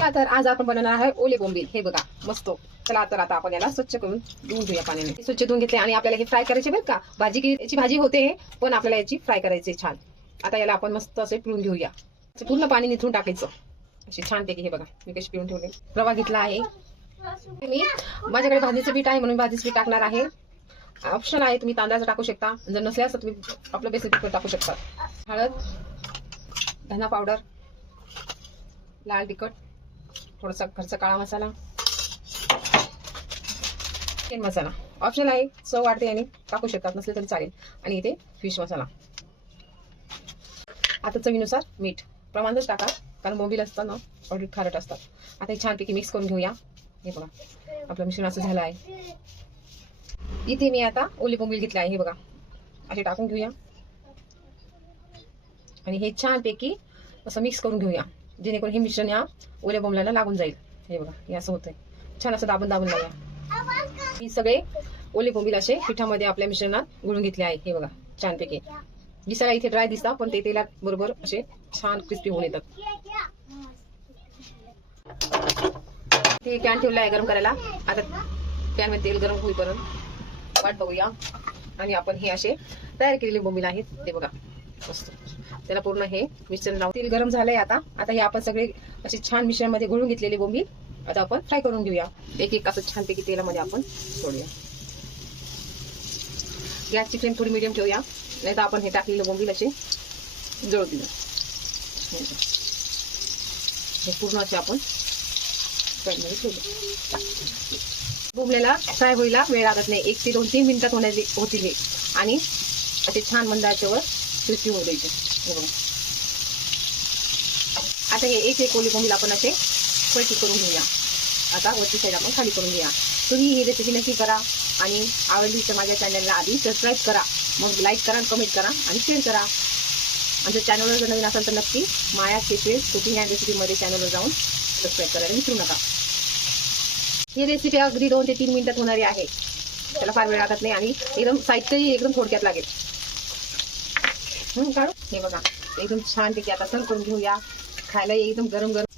चला तर आज आपण बनवणार आहे ओले बोंबील. हे बघा मस्त. चला तर आता आपण याला स्वच्छ करून धुवून घेऊया पाण्याने. स्वच्छ धुवून घेतले आणि आपल्याला हे फ्राय करायचे बरं का. याची भाजी होते पण आपल्याला याची फ्राय करायची छान. आता याला आपण मस्त असे पिळून घेऊया. पूर्ण पाणी निथरून टाकायचं अशी छानपैकी. हे बघा मी कशी पिळून ठेवले. रवा घेतला आहे मी. माझ्याकडे भाजीचं पीठ आहे म्हणून भाजीचं पीठ टाकणार आहे. ऑप्शन आहे, तुम्ही तांदळाचं टाकू शकता. जर नसल्यास तुम्ही आपलं बेसिक पीठ टाकू शकता. हळद, धना पावडर, लाल तिखट, थोडासा घरचा काळा मसाला, चिकन मसाला ऑप्शनल आहे. चव वाढते आणि टाकू शकतात, नसले तरी चालेल. आणि इथे फिश मसाला. आता चवीनुसार मीठ प्रमाणच टाका, कारण बोंबील असतात ना ऑलरेडी खारट असतात. आता हे छानपैकी मिक्स करून घेऊया. हे बघा आपलं मिश्रण असं झालं आहे. इथे मी आता ओले बोंबील घेतले आहे. हे बघा असे टाकून घेऊया आणि हे छानपैकी असं मिक्स करून घेऊया, जेणेकरून हे मिश्रण या ओल्या बोंबलाला लागून जाईल. हे बघा हे असं होतंय. छान असं दाबून दाबून लावूया. ही सगळे ओले बोंबील असे पिठामध्ये आपल्या मिश्रणात गुळून घेतले आहे. हे बघा छानपैकी. दिसायला इथे ड्राय दिसतात पण ते तेलात बरोबर असे छान क्रिस्पी होऊन येतात. ते पॅन ठेवला आहे गरम करायला. आता पॅन मध्ये तेल गरम होईपर्यंत वाट बघूया. आणि आपण हे असे तयार केलेले बोंबील आहेत. ते बघा मस्त. त्याला पूर्ण हे मिश्रण लावून तेल गरम झालंय. आता हे आपण सगळे असे छान मिश्रण मध्ये घोळून घेतलेले बोंबील आता आपण फ्राय करून घेऊया. एक एक असं छानपैकी तेलामध्ये आपण सोडूया. गॅसची फ्लेम थोडी मीडियम ठेवूया, नाही तर आपण हे टाकलेले बोंबील असे जळू देऊ. हे पूर्ण असे आपण फ्रायमध्ये ठेवू. बोंबलेला फ्राय व्हायला वेळ लागत नाही. 1 ते 2-3 मिनिटात होतील हे. आणि असे छान मंद आचेवर क्रिस्पी होऊ द्यायचे. हे बघा आता हे एक ओले बोंबील आपण असे पलटी करून घेऊया. आता वरची साईड आपण खाली करून घेऊया. तुम्ही ही रेसिपी नक्की करा आणि आवडली तर माझ्या चॅनलला आधी सबस्क्राईब करा, मग लाईक करा, कमेंट करा आणि शेअर करा. आमच्या चॅनलवर जर नवीन असेल तर नक्की माया केशवे कुकिंग अँड रेसिपीमध्ये चॅनलवर जाऊन सबस्क्राईब करायला विसरू नका. ही रेसिपी अगदी 2 ते 3 मिनिटात होणारी आहे. त्याला फार वेळ लागत नाही आणि एकदम साहित्यही एकदम थोडक्यात लागेल. काढू. हे बघा एकदम छानपैकी आता सर्व करून घेऊया. खायला एकदम गरम गरम